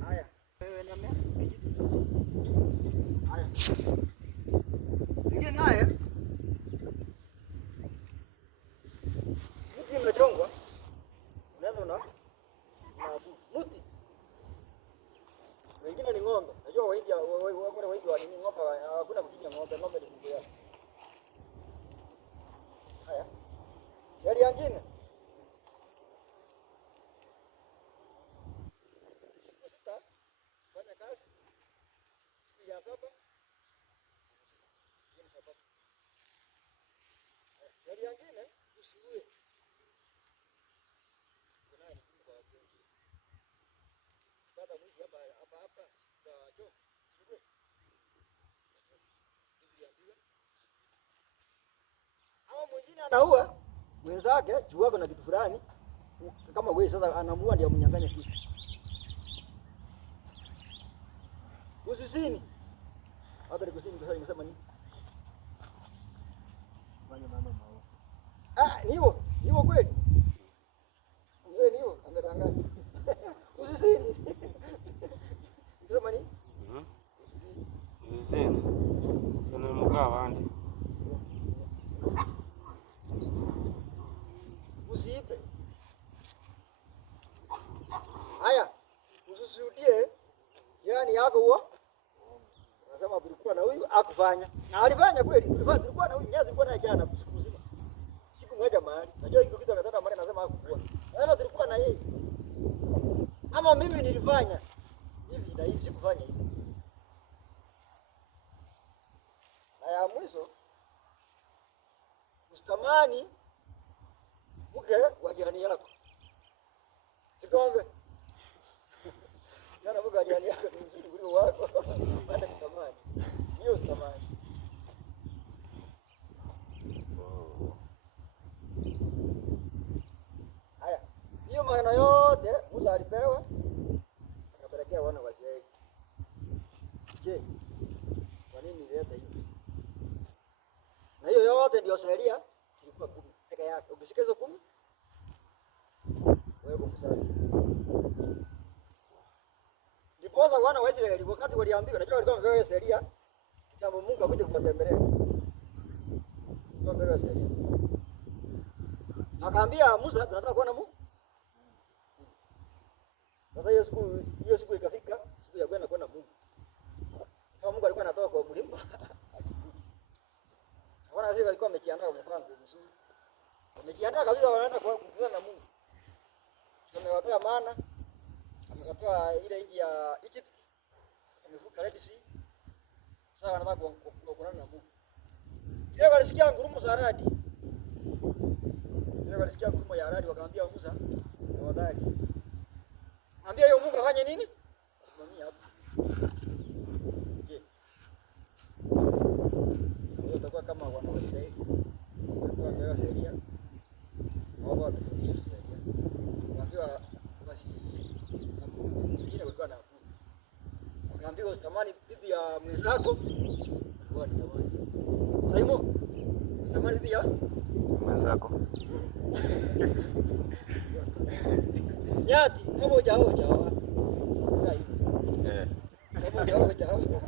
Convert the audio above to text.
Haya. Ingine naye mti umechongwa, unaweza na mti wengine ni ng'ombe. Najua Wahindi wa nini ng'ombe, hakuna kuchinja ng'ombe, ng'ombe ni kitu yake. Haya, sheria nyingine siku 6 fanya kazi, siku ya 7 ni Sabato. Sheria nyingine usiue. Kuna ni kwa watu. Baba mwizi hapa za jo. Usiue. Niliambiwa. Au mwingine anaua mwenzake juu wako na kitu fulani. Kama wewe sasa anamuua ndio mnyang'anya kitu. Usizini. Hapa ni kusini kwa sababu nimesema nini? Fanya mama mao. Niwo kweli. Wewe niwo amedanganya. Usizini. Nimesema nini? Usizini. Sana mkaa wande. Usiibe. Haya, usisudie yani yako huo. Unasema tulikuwa na huyu akufanya. Na alifanya kweli, tulikuwa na huyu nyazi tulikuwa naye jana siku nzima. Siku moja mahali. Najua hiyo kitu ametata mara nasema hakukuwa. Sasa tulikuwa na yeye. Ama mimi nilifanya hivi na hivi sikufanya hivi. Na ya mwisho usitamani mke wa jirani yako. Sikombe. Yana mke wa jirani yako ni mzuri kuliko wako. Hata kutamani. Hiyo usitamani. Haya. Hiyo maneno yote Musa alipewa akapelekea wana wa Israeli. Je, kwa nini nileta hiyo? Na hiyo yote ndio sheria ilikuwa 10 peke yake. Ukishika hizo 10 wewe kumsali. Ndiposa wana wa Israeli wakati waliambiwa, najua walikuwa wamepewa sheria kitambo Mungu akuje kuwatembelea. Wamepewa sheria. Akaambia Musa, tunataka kuona Mungu. Sasa hiyo siku ikafika, siku ya kwenda kuona Mungu. Kama Mungu alikuwa anatoka kwa mlima. Wana wazee walikuwa wamejiandaa kwa mpango mzuri. Wamejiandaa kabisa wanaenda kukutana na Mungu. Tumewapea maana. Amekatoa ile nchi ya Egypt. Amevuka Red Sea. Sasa wanataka kuonana na Mungu. Ile walisikia ngurumo za radi. Ile walisikia ngurumo ya radi wakamwambia Musa, tafadhali ambia hiyo Mungu afanye nini? Asimamie hapo. Je. Hiyo itakuwa kama wana wa Israeli. Walikuwa wamepewa sheria. Wao wamesaidia sheria. Waambiwa basi wengine walikuwa na nguvu. Wakaambiwa usitamani bibi ya mwenzako. Walikuwa ni tamani. Saimo. Usitamani bibi ya mwenzako. Nyati kama hujaoa. Eh. Kama hujaoa.